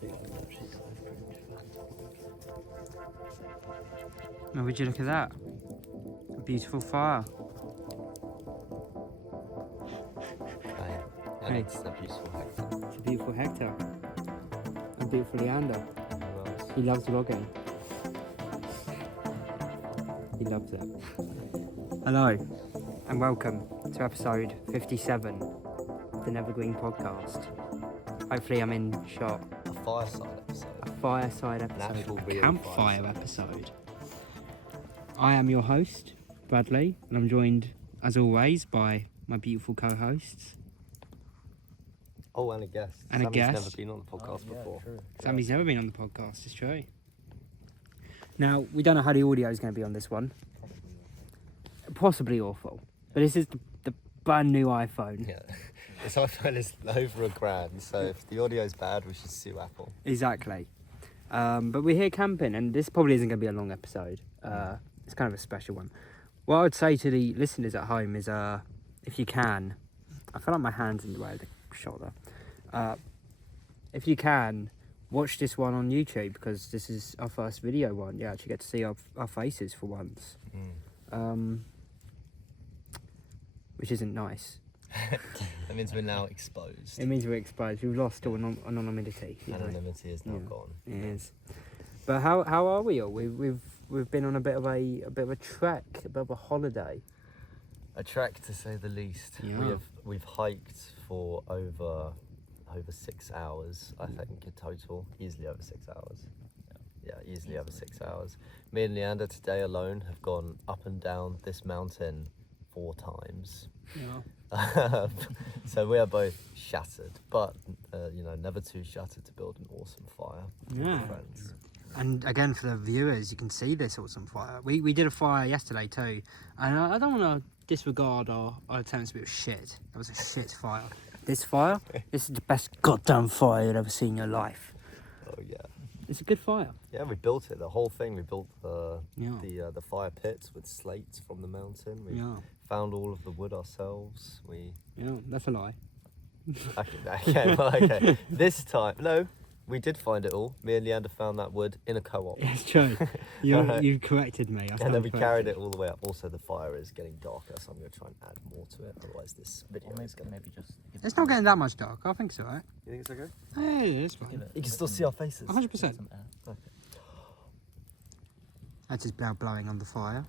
think that's actually so Oh, would you look at that? A beautiful fire. And Hey. it's a beautiful Hector. It's a beautiful Hector. A beautiful Leander. Who else? He loves logging. He loves it. Hello, and welcome to episode 57 of the Nethergreen podcast. Hopefully I'm in shot. A fireside episode. A fireside An episode. actual A real campfire fireside. episode. I am your host, Bradley, and I'm joined, as always, by my beautiful co-hosts. Oh, and a guest. And a Sammy's guest. never been on the podcast before. True. Sammy's never been on the podcast, it's true. Now, we don't know how the audio is going to be on this one. Possibly awful. But this is the brand new iPhone. Yeah. This iPhone is over $1,000, so if the audio's bad, we should sue Apple. Exactly. But we're here camping, and this probably isn't going to be a long episode. It's kind of a special one. What I would say to the listeners at home is, if you can, I feel like my hand's in the way of the shoulder. If you can, watch this one on YouTube, because this is our first video one. You actually get to see our faces for once. Which isn't nice. That means we're now exposed. It means we're exposed. We've lost all anonymity. You know? Anonymity is now Yeah. gone. It is. But how are we all? We've been on a bit of a trek, a bit of a holiday. A trek, to say the least. Yeah. We've hiked for over 6 hours, I think, in total. Easily over 6 hours. Yeah, easily over 6 hours. Me and Leander today alone have gone up and down this mountain 4 times. Yeah. So we are both shattered, but never too shattered to build an awesome fire with Yeah. friends. And again, for the viewers, you can see this awesome fire. We did a fire yesterday too, and I don't want to disregard our attempts to be shit. That was a shit fire. This fire, this is the best goddamn fire you've ever seen in your life. Oh yeah. It's a good fire. Yeah, we built it. The whole thing. We built the Yeah. the fire pits with slates from the mountain. We Yeah. found all of the wood ourselves. Yeah, that's a lie. Okay. This time, no, we did find it all. Me and Leander found that wood in a co-op. It's true. You've corrected me. And then we carried it all the way up. Also, the fire is getting darker, so I'm going to try and add more to it. Otherwise, this video is going to... Maybe just. It's not getting that much dark. I think it's alright. You think it's okay? Yeah, it's fine. You can still see our faces. 100%. Okay. That's his blood blowing on the fire,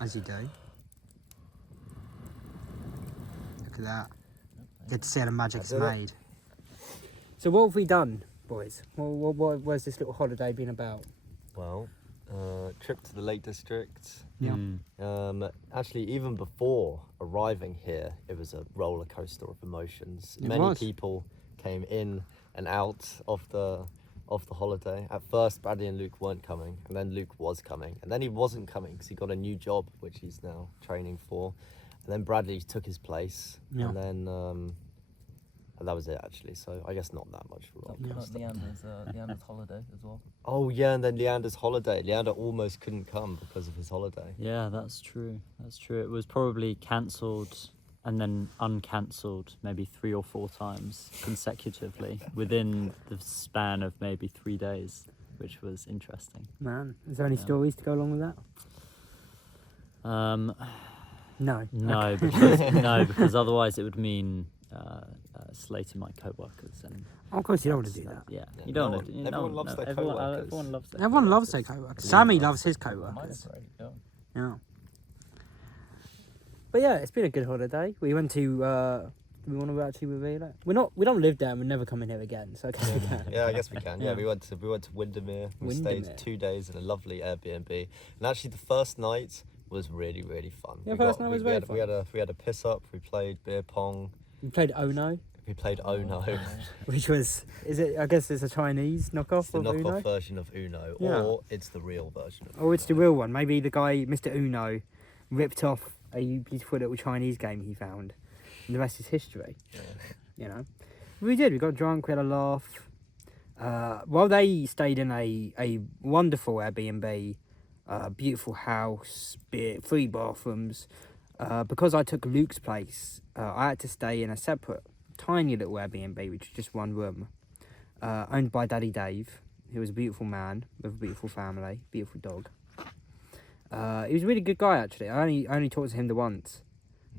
as you do. Look at that. Get to see how the magic's That's it. made. So what have we done, boys? What's this little holiday been about? Well, trip to the Lake District. Yeah. Actually, even before arriving here, it was a roller coaster of emotions. It Many was. people came in and out of the holiday. At first, Bradley and Luke weren't coming, and then Luke was coming, and then he wasn't coming because he got a new job, which he's now training for. And then Bradley took his place, Yeah. and then and that was it actually. So I guess not that much roller coaster. Leander's holiday as well. Oh yeah, and then Leander's holiday. Leander almost couldn't come because of his holiday. Yeah, that's true. That's true. It was probably cancelled and then uncancelled maybe 3 or 4 times consecutively within the span of maybe 3 days, which was interesting. Man, is there any Yeah. stories to go along with that? No. No, because otherwise it would mean slating my co-workers and Of course you don't want to do that. yeah, Yeah, you don't no want to. one- everyone loves their everyone, co-workers. everyone loves their Everyone loves co-workers. their co-workers. Sammy loves his Mine's co-workers. great. Yeah. Yeah. But yeah, it's been a good holiday. We went to. Do we want to actually reveal it? We don't live there, and we're never coming here again. So I guess we can. Yeah, I guess we can. Yeah, Yeah. we went to Windermere. We Windermere. stayed 2 days in a lovely Airbnb, and actually the first night was really fun. Yeah, first night was very fun. We had a piss up. We played beer pong. We played Ono, We played Ono. which was I guess it's a Chinese knockoff It's the of knockoff Uno. version of Uno, Yeah. or it's the real version of Oh, it's the real one. Maybe the guy, Mr. Uno, ripped off a beautiful little Chinese game he found, and the rest is history. Yeah. You know, we did. We got drunk. We had a laugh. While they stayed in a wonderful Airbnb, beautiful house, 3 bathrooms. Because I took Luke's place, I had to stay in a separate, tiny little Airbnb, which is just 1 room. owned by Daddy Dave, who was a beautiful man with a beautiful family, beautiful dog. He was a really good guy, actually. I only talked to him the once.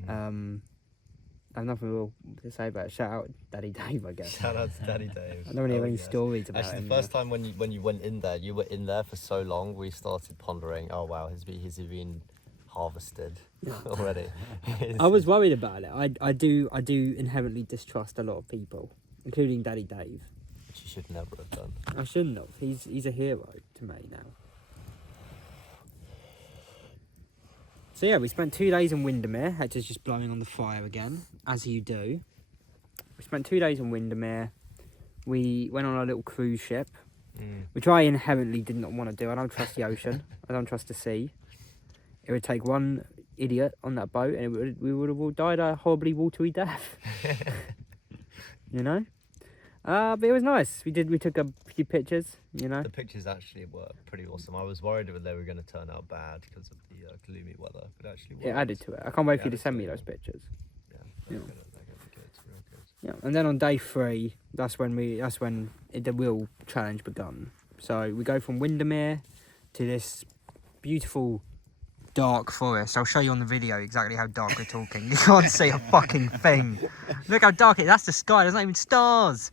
I have nothing real to say about it. Shout out Daddy Dave, I guess. Shout out to Daddy Dave. I don't really have any yes. stories about Actually, him. the first time when you went in there, you were in there for so long, we started pondering, oh wow, has he been harvested already? I was worried about it. I do inherently distrust a lot of people, including Daddy Dave. Which you should never have done. I shouldn't have. He's a hero to me now. So yeah, we spent 2 days in Windermere. Hector's just blowing on the fire again, as you do. We spent 2 days in Windermere. We went on a little cruise ship, which I inherently did not want to do. I don't trust the ocean. I don't trust the sea. It would take one idiot on that boat, and we would have all died a horribly watery death. You know. But it was nice. We took a few pictures. You know. The pictures actually were pretty awesome. I was worried that they were going to turn out bad because of the gloomy weather, but actually It added to it. I can't wait for you to send me those pictures. Yeah, Yeah. they're gonna be good, real good. Yeah, and then on day 3, that's when the real challenge begun. So we go from Windermere to this beautiful dark forest. I'll show you on the video exactly how dark we're talking. You can't see a fucking thing. Look how dark it is. That's the sky. There's not even stars.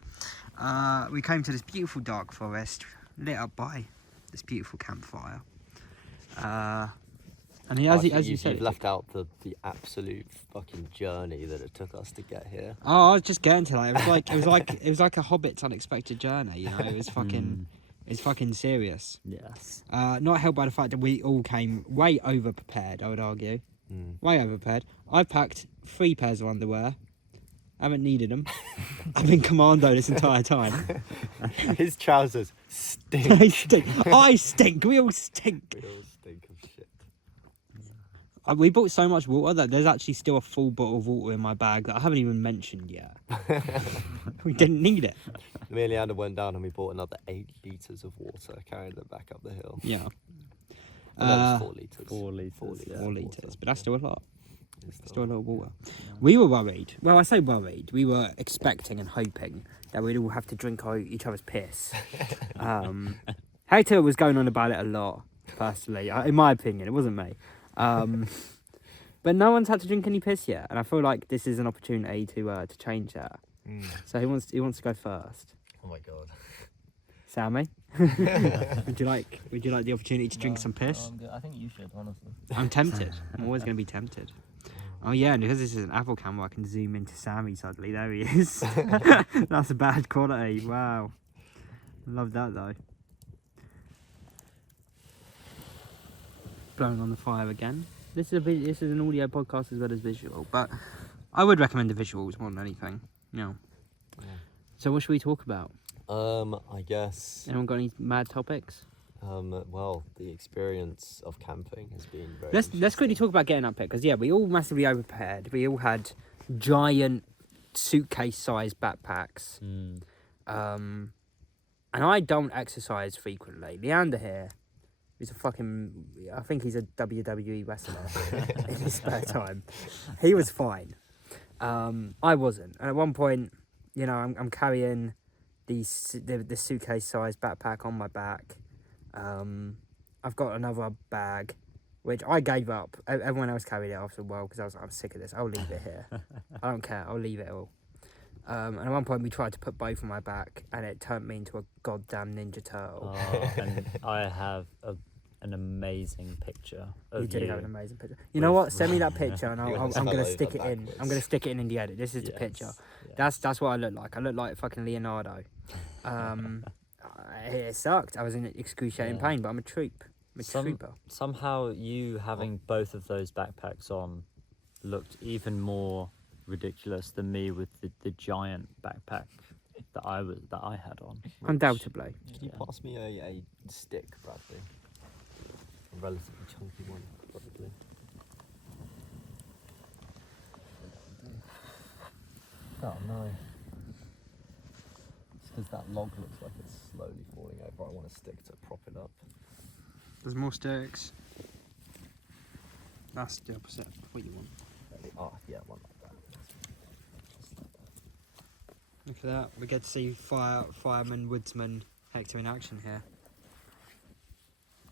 We came to this beautiful dark forest lit up by this beautiful campfire. And as you said, you've left out the absolute fucking journey that it took us to get here. Oh, I was just getting to that. It was like a Hobbit's unexpected journey. You know, it was fucking. It's fucking serious. Yes. Not helped by the fact that we all came way over prepared, I would argue. Way over prepared. I've packed 3 pairs of underwear. I haven't needed them. I've been commando this entire time. His trousers stink. I stink. I stink. We all stink. We all stink of shit. We bought so much water that there's actually still a full bottle of water in my bag that I haven't even mentioned yet. We didn't need it. Me and Leander went down and we bought another 8 litres of water, carrying them back up the hill. Yeah. And that was 4 litres. 4 litres. 4 litres. Yeah. 4 litres, but that's still a lot. It's Still a lot of water. We were worried. Well, I say worried. We were expecting and hoping that we'd all have to drink each other's piss. Hector was going on about it a lot, personally. In my opinion, it wasn't me. But no one's had to drink any piss yet, and I feel like this is an opportunity to change that. So he wants to go first. Oh my god. Sammy, would you like the opportunity to drink some piss? No, I'm good. I think you should, honestly. I'm tempted. I'm always going to be tempted. Oh yeah, and because this is an Apple camera, I can zoom into Sammy suddenly. There he is. That's a bad quality. Wow. Love that though. Blowing on the fire again. This is an audio podcast as well as visual, but I would recommend the visuals more than anything. Yeah. So what should we talk about? I guess. Anyone got any mad topics? Well, the experience of camping has been very. Let's quickly talk about getting up here, because yeah, we all massively overprepared. We all had giant suitcase-sized backpacks. And I don't exercise frequently. Leander here is I think he's a WWE wrestler in his spare time. He was fine. I wasn't. And at one point, you know, I'm carrying the suitcase-sized backpack on my back. I've got another bag, which I gave up. Everyone else carried it after a while because I was like, I'm sick of this. I'll leave it here. I don't care. I'll leave it all. And at one point we tried to put both on my back, and it turned me into a goddamn Ninja Turtle. Oh, and I have an amazing picture of You did you. have an amazing picture. You know what? Send me that picture, and I'm You're gonna gonna stick it follow in. backwards. I'm gonna stick it in the edit. This is the Yes, picture. yeah. That's what I look like. I look like fucking Leonardo. It sucked. I was in excruciating Yeah. pain, but I'm a troop. I'm a trooper. Somehow you having both of those backpacks on looked even more ridiculous than me with the giant backpack that I had on. Undoubtedly. Can you pass me a stick, Bradley? A relatively chunky one, probably. Oh no. It's because that log looks like it's Slowly falling over. I want a stick to prop it up. There's more sticks. That's the opposite of what you want. Oh, yeah, one like that. Just like that. for that. We get to see fireman, woodsman Hector in action here.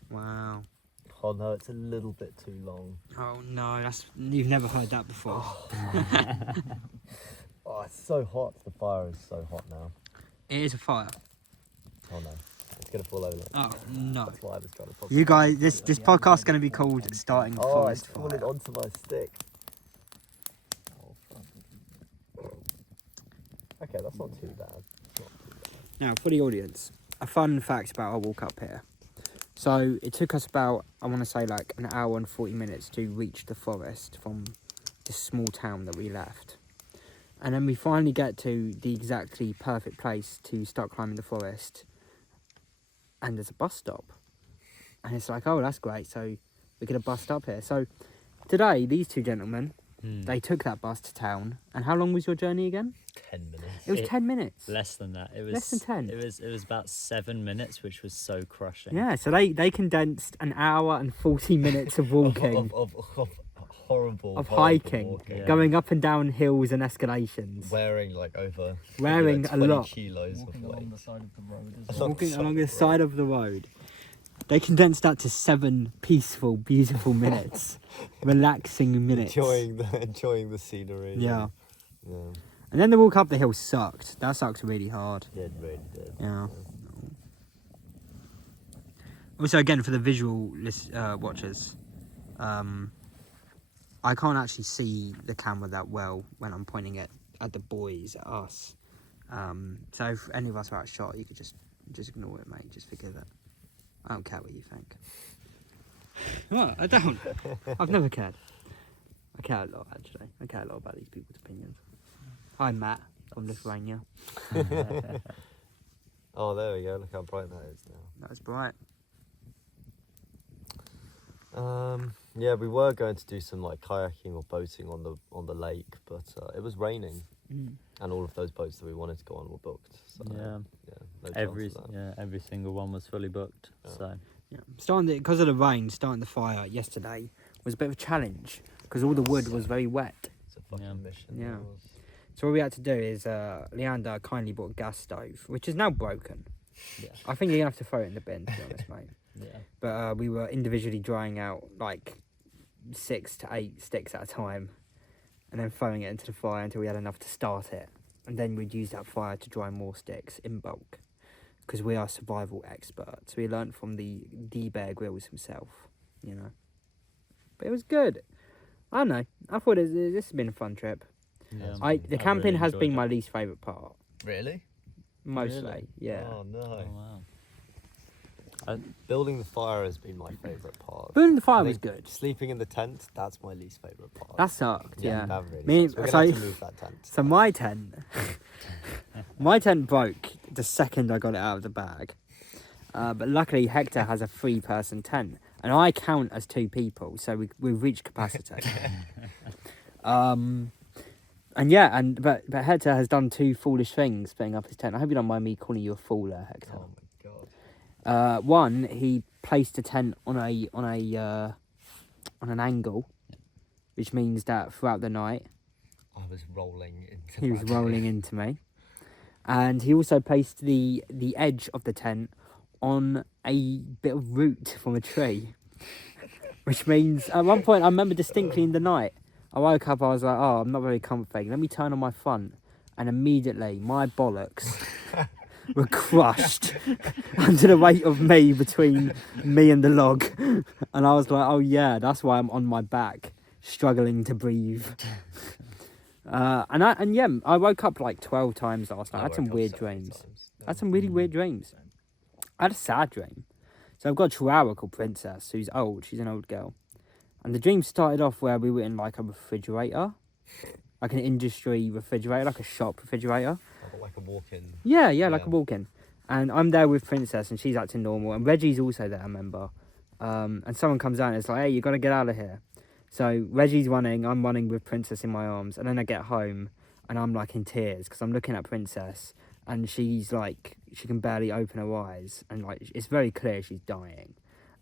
Wow. Oh no, it's a little bit too long. Oh no, you've never heard that before. Oh, it's so hot. The fire is so hot now. It is a fire. Oh no, it's gonna fall over. Oh no. That's why I was trying to pop You guys, this podcast is going to be called Starting a Oh, it's Forest falling Fire. onto my stick. Okay, that's not too bad. Now, for the audience, a fun fact about our walk up here. So, it took us about, I want to say like an hour and 40 minutes to reach the forest from this small town that we left. And then we finally get to the exactly perfect place to start climbing the forest. And there's a bus stop. And it's like, oh, that's great. So, we're going to bus up here. So, today, these two gentlemen, they took that bus to town. And how long was your journey again? 10 minutes. It was 10 minutes. Less than that. It was Less than 10. It was about 7 minutes, which was so crushing. Yeah, so they condensed an hour and 40 minutes of walking, of horrible. of horrible hiking, walking. Yeah. going up and down hills and escalations, Wearing like over. Wearing like a 20 lot. kilos Walking of weight. along the side of the road as Along well. walking side along of the the side of the road. They condensed that to 7 peaceful, beautiful minutes, relaxing minutes. Enjoying the scenery. Yeah. Yeah. And then the walk up the hill sucked. That sucked really hard. Yeah, it really did. Yeah. Also, again, for the visual watchers, I can't actually see the camera that well when I'm pointing it at the boys, at us. So if any of us are out of shot, you could just ignore it, mate. Just forgive it. I don't care what you think. Well, I don't. I've never cared. I care a lot, actually. I care a lot about these people's opinions. Hi, Matt from Lithuania. Oh, there we go. Look how bright that is now. That's bright. Yeah, we were going to do some like kayaking or boating on the lake, but it was raining, and all of those boats that we wanted to go on were booked. So Yeah. no Every chance of that. every single one was fully booked. Yeah. So Yeah, because of the rain, starting the fire yesterday was a bit of a challenge because all the wood was very wet. It's a fucking Yeah. mission. Yeah. that was. So what we had to do is Leander kindly bought a gas stove, which is now broken. yeah, I think you're gonna have to throw it in the bin, to be honest, mate. yeah. But we were individually drying out like 6 to 8 sticks at a time, and then throwing it into the fire until we had enough to start it, and then we'd use that fire to dry more sticks in bulk, because we are survival experts. We learnt from the Bear Grylls himself, you know. But it was good. I don't know. I thought this has been a fun trip. Yeah. The camping really has enjoyed been it. my least favourite part. Really? Mostly, Really? yeah. Oh no. Oh, wow. Building the fire has been my favourite part. Building the I fire was think good. Sleeping in the tent, that's my least favourite part. That sucked, yeah. That really Me- sucks. We're so- gonna have to move that tent. So my tent broke the second I got it out of the bag. But luckily Hector has a 3-person tent, and I count as 2 people, so we've reached capacity. But Hector has done 2 foolish things putting up his tent. I hope you don't mind me calling you a fool there, Hector. Oh my god. One, he placed a tent on an angle, which means that throughout the night I was rolling into he was that. rolling into me, and he also placed the edge of the tent on a bit of root from a tree, which means at one point I remember distinctly in the night I woke up, I was like, oh, I'm not very comfy, let me turn on my front, and immediately my bollocks were crushed under the weight of me between me and the log, and I was like, oh yeah, that's why I'm on my back struggling to breathe. I woke up like 12 times last night. I had some woke up weird so many dreams. times. I had some really weird dreams. I had a sad dream. So I've got a chihuahua called Princess, who's old. She's an old girl. And the dream started off where we were in like a refrigerator. Like an industry refrigerator, like a shop refrigerator. Oh, like a walk-in. Yeah, like Yeah. a walk-in. And I'm there with Princess and she's acting normal. And Reggie's also there, I remember. And someone comes out and it's like, hey, you got to get out of here. So Reggie's running, I'm running with Princess in my arms. And then I get home and I'm like in tears because I'm looking at Princess and she's like, she can barely open her eyes. And like, it's very clear she's dying.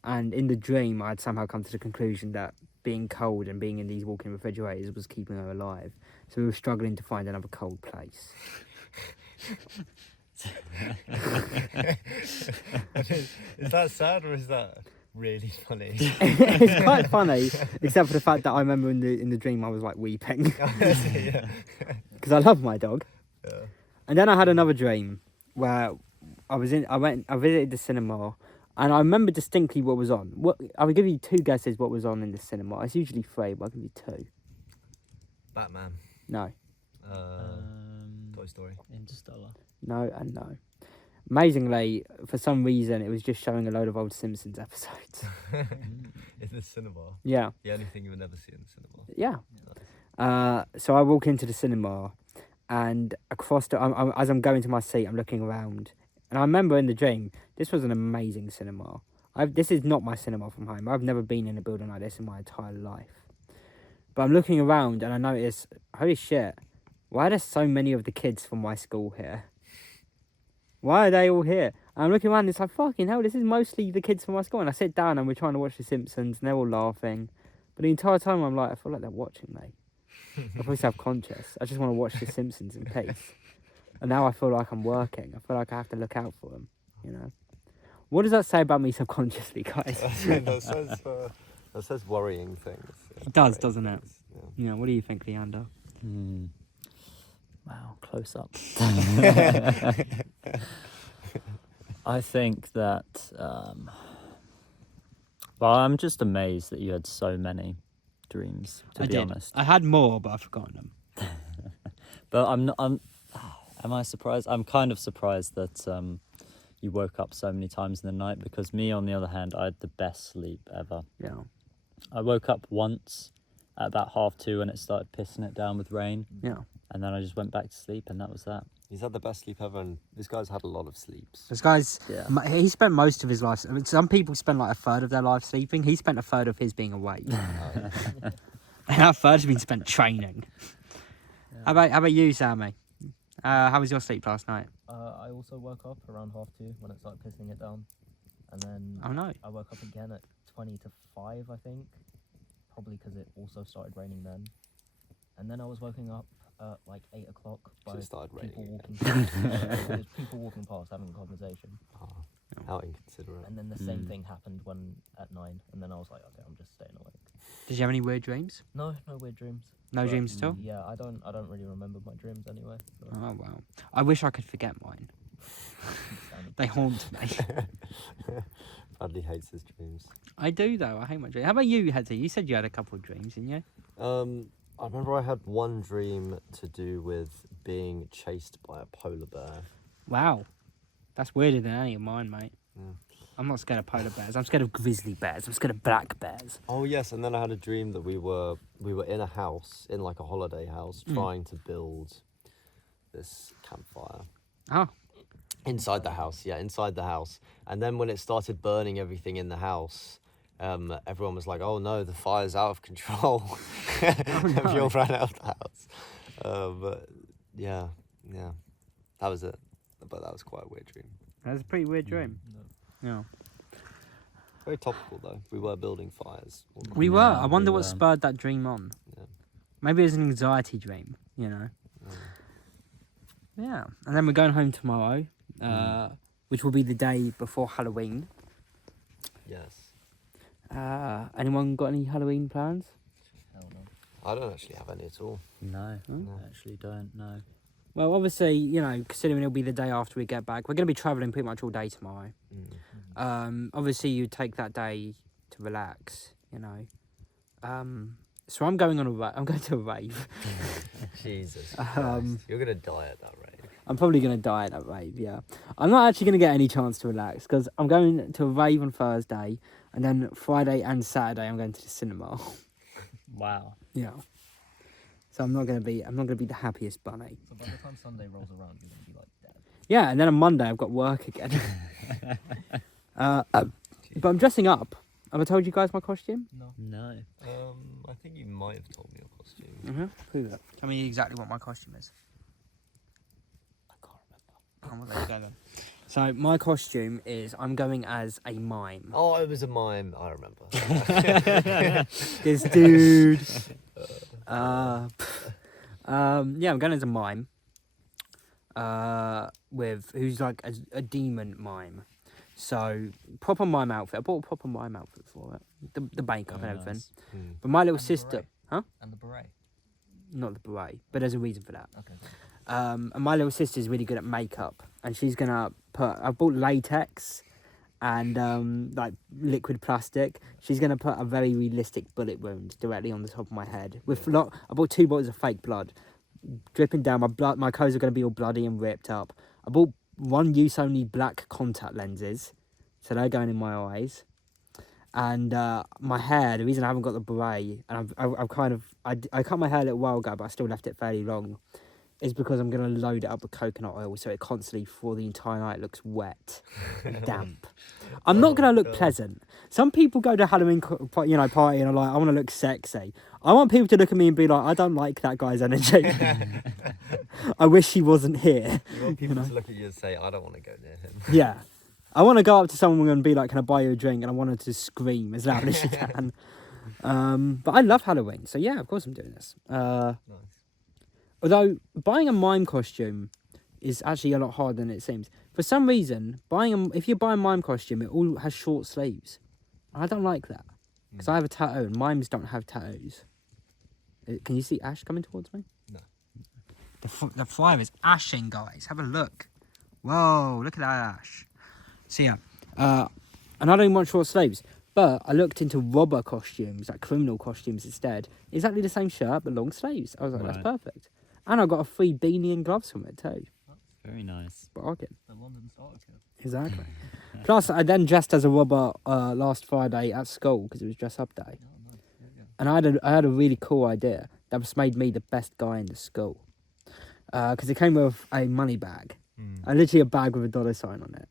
And in the dream, I'd somehow come to the conclusion that being cold and being in these walk-in refrigerators was keeping her alive. So we were struggling to find another cold place. Is that sad or is that really funny? It's quite funny, except for the fact that I remember in the dream I was like weeping Yeah. because I love my dog. Yeah. And then I had another dream where I visited the cinema, and I remember distinctly what was on. I will give you 2 guesses what was on in the cinema. It's usually 3, but I'll give you 2. Batman. No, Toy Story. Interstellar. no, and no. Amazingly, for some reason, it was just showing a load of old Simpsons episodes. In the cinema. Yeah, The only thing you would never see in the cinema. yeah. So I walk into the cinema, and across as I'm going to my seat, I'm looking around, and I remember in the dream, this was an amazing cinema. This is not my cinema from home. I've never been in a building like this in my entire life. But I'm looking around, and I notice, holy shit, why are there so many of the kids from my school here? Why are they all here? And I'm looking around, and it's like, fucking hell, this is mostly the kids from my school. And I sit down, and we're trying to watch The Simpsons, and they're all laughing. But the entire time, I'm like, I feel like they're watching me. I feel self-conscious. I just want to watch The Simpsons in peace. And now I feel like I'm working. I feel like I have to look out for them, you know? What does that say about me subconsciously, guys? That says worrying things. It does, doesn't it? Yeah. You know, what do you think, Leander? Wow, close up. I think that. Well, I'm just amazed that you had so many dreams. To be honest, I had more, but I've forgotten them. but I'm not. Am I surprised? I'm kind of surprised that you woke up so many times in the night. Because me, on the other hand, I had the best sleep ever. Yeah. I woke up once at about 2:30 when it started pissing it down with rain. Yeah. And then I just went back to sleep, and that was that. He's had the best sleep ever, and this guy's had a lot of sleeps. This guy's, Yeah. he spent most of his life, I mean, some people spend like a third of their life sleeping. He spent a third of his being awake. And that third's been spent training. Yeah. How about you, Sammy? How was your sleep last night? I also woke up around 2:30 when it started pissing it down. And then Oh no. I woke up again at 20 to 5, I think. Probably because it also started raining then. And then I was waking up at like 8 o'clock by it started people raining walking past. There's people walking past having a conversation. How inconsiderate. And then the same thing happened at 9. And then I was like, okay, I'm just staying awake. Did you have any weird dreams? No weird dreams. No But, dreams at all? Yeah, I don't really remember my dreams anyway. So. Oh wow. I wish I could forget mine. They haunt me. Bradley hates his dreams. I do though. I hate my dreams. How about you, Hetty? You said you had a couple of dreams, didn't you? I remember I had one dream to do with being chased by a polar bear. Wow. That's weirder than any of mine, mate. Yeah. I'm not scared of polar bears. I'm scared of grizzly bears. I'm scared of black bears. Oh yes, and then I had a dream that we were in a house, in like a holiday house, trying to build this campfire. Oh. Inside the house, and then when it started burning everything in the house, everyone was like, "Oh no, the fire's out of control." Everyone ran out of the house. But yeah, that was it. But that was quite a weird dream. That was a pretty weird dream. Yeah. Very topical though. We were building fires. We were. I wonder we what were. spurred that dream on. Yeah. Maybe it was an anxiety dream, you know. Yeah. And then we're going home tomorrow, which will be the day before Halloween. Yes. Anyone got any Halloween plans? Hell no. I don't actually have any at all. No, Hmm? I actually don't know. Well, obviously, you know, considering it'll be the day after we get back, we're going to be travelling pretty much all day tomorrow. Obviously, you take that day to relax, you know. So I'm going I'm going to a rave. Jesus Um, Christ. You're gonna die at that rate. I'm probably going to die at that rave, yeah. I'm not actually going to get any chance to relax because I'm going to a rave on Thursday, and then Friday and Saturday I'm going to the cinema. Wow. Yeah. So I'm not going to be the happiest bunny. So by the time Sunday rolls around, you're going to be like dead. Yeah, and then on Monday I've got work again. But I'm dressing up. Have I told you guys my costume? No. No. I think you might have told me your costume. Mm-hmm. Prove it. Tell me exactly what my costume is. I can't remember. Oh, well, there you go then. So my costume is I'm going as a mime. Oh, it was a mime. I remember. This dude. Yeah, I'm going as a mime. with who's like a demon mime. So proper mime outfit. I bought a proper mime outfit for it. The makeup Very and everything. nice. Mm. But my little And the sister, beret. huh? And the beret. Not the beret, but there's a reason for that. Okay. And my little sister's really good at makeup, and she's gonna put. I bought latex and like liquid plastic. She's gonna put a very realistic bullet wound directly on the top of my head with I bought 2 bottles of fake blood dripping down my blood. My clothes are gonna be all bloody and ripped up. I bought 1 use only black contact lenses, so they're going in my eyes. And my hair, the reason I haven't got the beret, and I've kind of I cut my hair a little while ago, but I still left it fairly long, is because I'm gonna load it up with coconut oil, so it constantly for the entire night looks wet, and damp. I'm not gonna look pleasant. Some people go to Halloween, party and are like, I want to look sexy. I want people to look at me and be like, I don't like that guy's energy. I wish he wasn't here. You want people to look at you and say, I don't want to go near him. Yeah. I want to go up to someone and be like, can I buy you a drink? And I want her to scream as loud as she can. But I love Halloween, so yeah, of course I'm doing this. Nice. Although buying a mime costume is actually a lot harder than it seems. For some reason, if you buy a mime costume, it all has short sleeves. I don't like that because I have a tattoo and mimes don't have tattoos. Can you see Ash coming towards me? No. The fire is ashing, guys. Have a look. Whoa, look at that ash. So yeah, and I don't want short sleeves, but I looked into robber costumes, like criminal costumes instead. Exactly the same shirt, but long sleeves. I was like, that's perfect. And I got a free beanie and gloves from it too. Very nice. Bargain. The London Starter Kit. Exactly. Plus, I then dressed as a robber last Friday at school because it was dress up day. Oh, nice. Yeah. And I had a really cool idea that was made me the best guy in the school. Because it came with a money bag. Literally a bag with a $sign on it.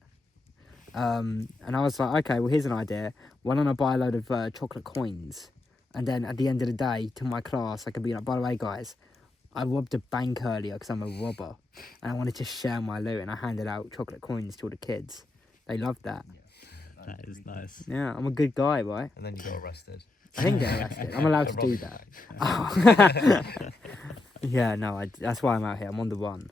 And I was like, okay, well, here's an idea. Why don't I buy a load of chocolate coins? And then at the end of the day, to my class, I could be like, by the way, guys, I robbed a bank earlier because I'm a robber. And I wanted to share my loot. And I handed out chocolate coins to all the kids. They loved that. Yeah. That is nice. Yeah, I'm a good guy, right? And then you got arrested. I didn't get arrested. I'm allowed to do that. Oh. Yeah, no, that's why I'm out here. I'm on the run.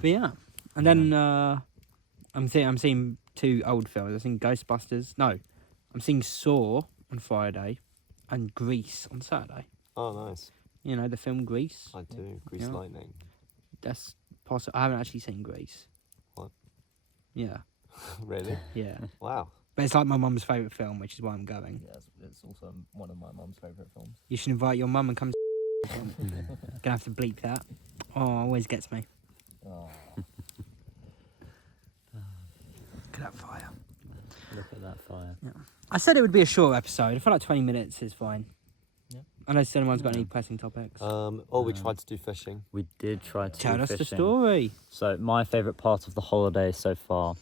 But yeah. And then I'm seeing 2 old films. I'm seeing Ghostbusters. No, I'm seeing Saw on Friday and Grease on Saturday. Oh, nice. You know, the film Grease. I do. Grease Yeah. Lightning. That's possible. I haven't actually seen Grease. What? Yeah. Really? Yeah. Wow. But it's like my mum's favourite film, which is why I'm going. Yeah, it's also one of my mum's favourite films. You should invite your mum and come to Gonna have to bleep that. Oh, always gets me. Oh. Look at that fire. Look at that fire. I said it would be a short episode. I feel like 20 minutes is fine. Yeah. Unless anyone's got any pressing topics. We tried to do fishing. We did try to Tell do us the fishing. story. So my favourite part of the holiday so far.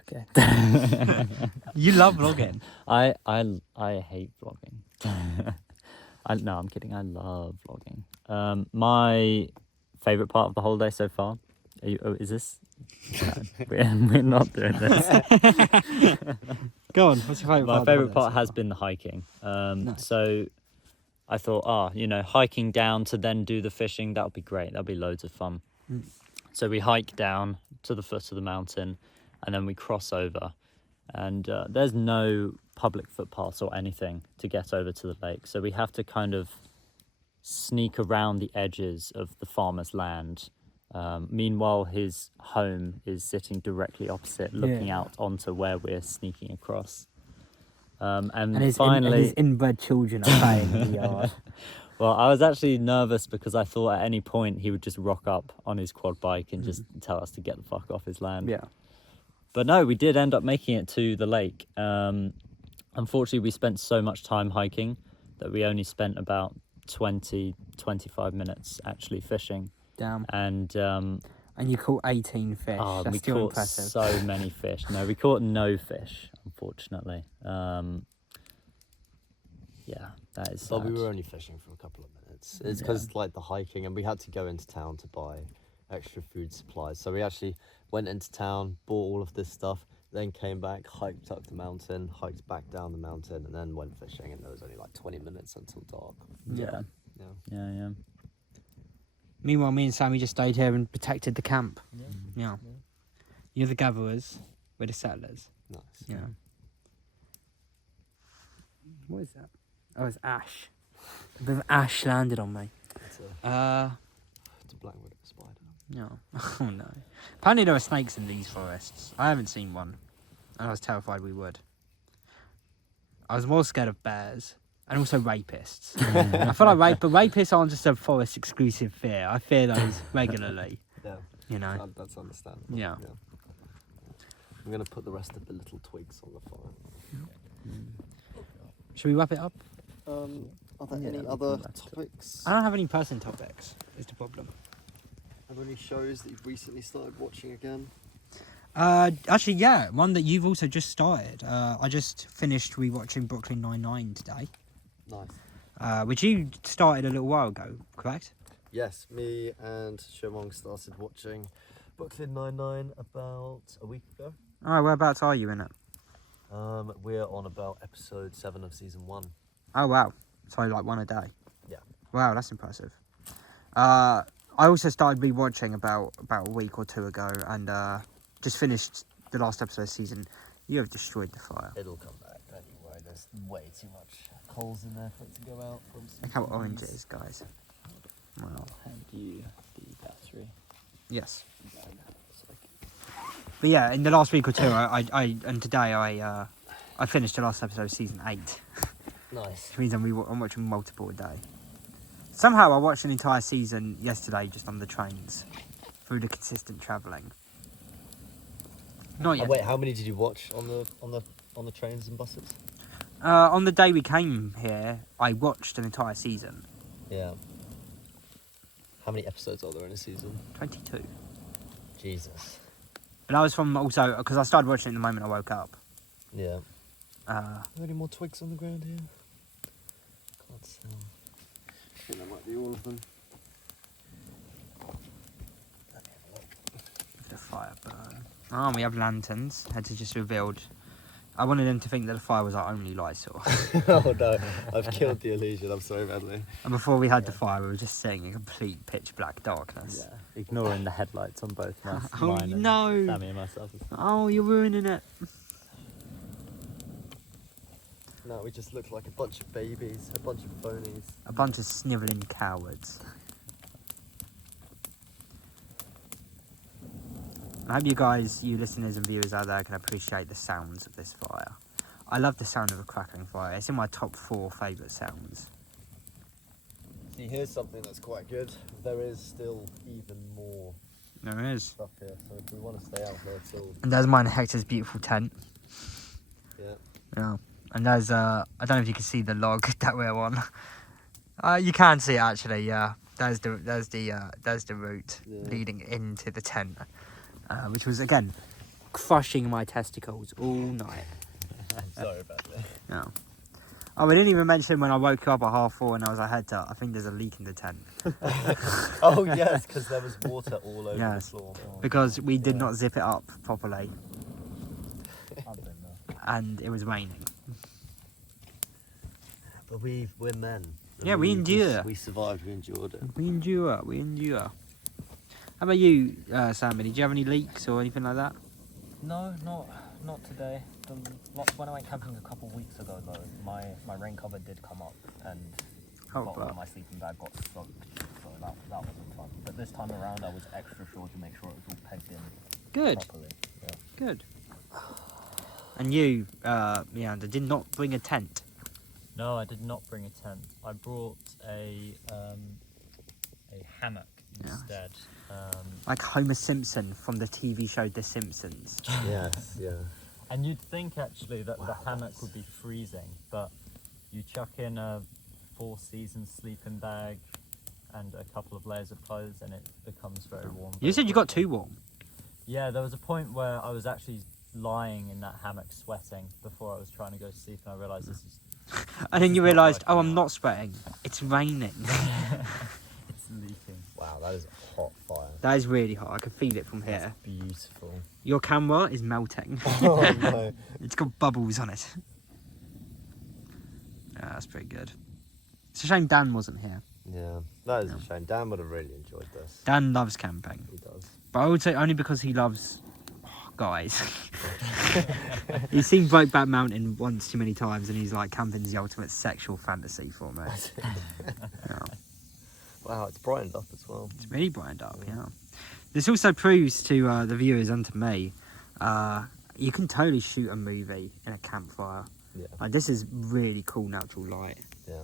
Okay. You love vlogging. I hate vlogging. No, I'm kidding. I love vlogging. My favourite part of the holiday so far. Is this? We're not doing this. Go on. What's your favourite part? My of the favourite part holiday has so been the hiking. Nice. So I thought, hiking down to then do the fishing, that would be great. That'd be loads of fun. So we hike down to the foot of the mountain and then we cross over. And there's no public footpaths or anything to get over to the lake. So we have to kind of sneak around the edges of the farmer's land. Meanwhile, his home is sitting directly opposite, looking out onto where we're sneaking across. And finally, his inbred children are playing in the yard. Well, I was actually nervous because I thought at any point he would just rock up on his quad bike and just tell us to get the fuck off his land. Yeah. But no, we did end up making it to the lake. Unfortunately, we spent so much time hiking that we only spent about 20-25 minutes actually fishing. Damn. And you caught 18 fish. That's we still caught impressive. so many fish. No, we caught no fish, unfortunately. Yeah, that is sad. Well, we were only fishing for a couple of minutes. It's because like the hiking, and we had to go into town to buy extra food supplies. So we actually went into town, bought all of this stuff, then came back, hiked up the mountain, hiked back down the mountain, and then went fishing. And there was only like 20 minutes until dark. Yeah. Yeah. Yeah, yeah. Meanwhile, me and Sammy just stayed here and protected the camp. Yeah. Yeah. Yeah. You're the gatherers. We're the settlers. Nice. Yeah. What is that? Oh, it's ash. A bit of ash landed on me. It's a black widow spider. No. Oh no. Apparently there are snakes in these forests. I haven't seen one. And I was terrified we would. I was more scared of bears. And also rapists. I feel like rapists aren't just a forest exclusive fear. I fear those regularly. Yeah. You know. That's understandable. Yeah. I'm gonna put the rest of the little twigs on the fire. Should we wrap it up? Are there Yeah, any we other can wrap it up. topics? I don't have any person topics, is the problem. Are there any shows that you've recently started watching again? Actually, yeah, one that you've also just started. I just finished rewatching Brooklyn Nine-Nine today, Nice. which you started a little while ago, correct? Yes, me and Shomong started watching Brooklyn Nine-Nine about a week ago. Oh, whereabouts are you in it? We're on about episode 7 of season 1. Oh, wow. So, like, one a day? Yeah. Wow, that's impressive. I also started rewatching about a week or two ago, and just finished the last episode of season. You have destroyed the fire. It'll come back, don't you worry. There's way too much coals in there for it to go out. From Look how orange it is, guys. Wow. Hand you the battery. Yes. But yeah, in the last week or two, and today I finished the last episode of season 8, Nice. which means I'm watching multiple a day. Somehow I watched an entire season yesterday just on the trains through the consistent travelling. Not yet. Wait, how many did you watch on the trains and buses? On the day we came here, I watched an entire season. Yeah. How many episodes are there in a season? 22. Jesus. But I was from also because I started watching it the moment I woke up. Yeah. Uh, Are there any more twigs on the ground here? Can't tell. I think that might be all of them. the fire burn. Oh, we have lanterns. Had to just revealed. I wanted them to think that the fire was our only light source. Oh no, I've killed the illusion. I'm sorry, badly. And before we had the fire, we were just sitting in complete pitch black darkness. Yeah, ignoring the headlights on both Oh, mine and no. Sammy and myself. Oh, you're ruining it. No, we just look like a bunch of babies, a bunch of bonies. A bunch of snivelling cowards. I hope you guys, you listeners and viewers out there, can appreciate the sounds of this fire. I love the sound of a crackling fire. It's in my top 4 favourite sounds. See, here's something that's quite good. There is still even more There is. stuff here, so if we want to stay out here till... And there's mine and Hector's beautiful tent. Yeah. Yeah. And there's, I don't know if you can see the log that we're on. You can see it actually, yeah. There's the route Yeah. leading into the tent. Which was, again, crushing my testicles all night. Sorry about that. Yeah. Oh, we didn't even mention when I woke up at 4:30 and I was like, Hector, I think there's a leak in the tent. Oh yes, because there was water all over Yes. the floor. Because we did Yeah. not zip it up properly I've been there. and it was raining. But we're men. Yeah, we endure. We survived. We endured it. We endure. How about you, Sammy? Did you have any leaks or anything like that? No, not today. When I went camping a couple of weeks ago, though, my rain cover did come up and Oh, the bottom but of my sleeping bag got soaked, so that wasn't fun. But this time around, I was extra sure to make sure it was all pegged in good, properly. Yeah. good. And you, Meander, did not bring a tent. No, I did not bring a tent. I brought a hammock Yeah. instead. Like Homer Simpson from the TV show The Simpsons. Yes. Yeah. And you'd think actually that the Wow, hammock that's- would be freezing, but you chuck in a 4-season sleeping bag and a couple of layers of clothes and it becomes very warm. You very said you got quickly. too warm. Yeah, there was a point where I was actually lying in that hammock sweating before I was trying to go to sleep and I realised this is And then is you not realised, working oh, I'm out. not sweating. It's raining. it's leaking. Wow, that is a hot fire. That is really hot. I can feel it from here. That's beautiful. Your camera is melting. Oh no. It's got bubbles on it. Yeah, that's pretty good. It's a shame Dan wasn't here. Yeah, that is a shame. Dan would have really enjoyed this. Dan loves camping, He does. but I would say only because he loves guys. He's seen Brokeback Mountain once too many times, and he's like, camping's the ultimate sexual fantasy for me. Yeah. Wow, it's brightened up as well. It's really brightened up, yeah. This also proves to the viewers and to me, you can totally shoot a movie in a campfire. Yeah. Like, this is really cool natural light. Yeah.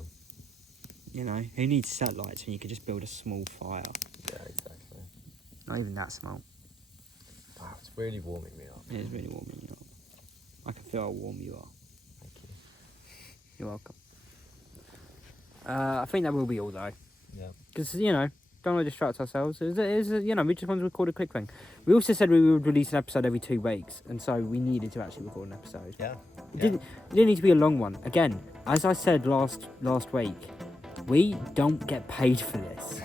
You know, who needs set lights when you could just build a small fire? Yeah, exactly. Not even that small. Wow, it's really warming me up. It is really warming you up. I can feel how warm you are. Thank you. You're welcome. I think that will be all though. Yeah. Because, you know, don't want to distract ourselves. You know, we just want to record a quick thing. We also said we would release an episode every 2 weeks, and so we needed to actually record an episode. Yeah. It didn't need to be a long one. Again, as I said last week, we don't get paid for this.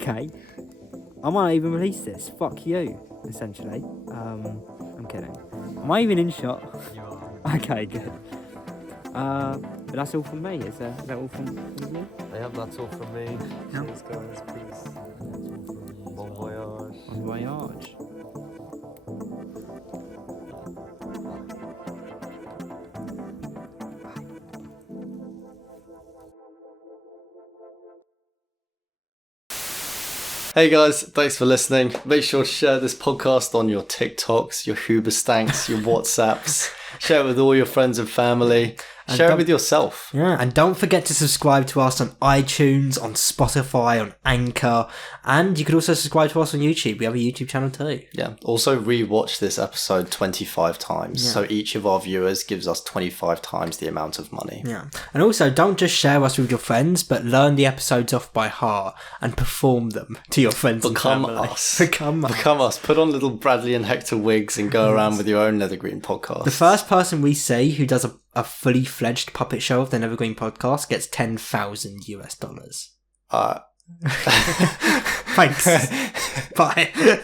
Okay? I might even release this. Fuck you, essentially. I'm kidding. Am I even in shot? You are. Okay, good. But that's all from me. Is that all from you? Yeah, that's all from me. Yeah. Cheers, guys. Peace. Bon voyage. Bon voyage. Hey guys, thanks for listening. Make sure to share this podcast on your TikToks, your Hoobastanks, your WhatsApps. Share it with all your friends and family. And Share it don't- with yourself. Yeah, and don't forget to subscribe to us on iTunes, on Spotify, on Anchor, and you could also subscribe to us on YouTube. We have a YouTube channel too. Yeah. Also, re-watch this episode 25 times. Yeah. So each of our viewers gives us 25 times the amount of money. Yeah, and also don't just share us with your friends, but learn the episodes off by heart and perform them to your friends Become and family. us. Become us. Become us. Put on little Bradley and Hector wigs and go around with your own Nethergreen podcast. The first person we see who does a fully fledged puppet show of the Nevergreen podcast gets $10,000 US. Uh, Thanks. Bye.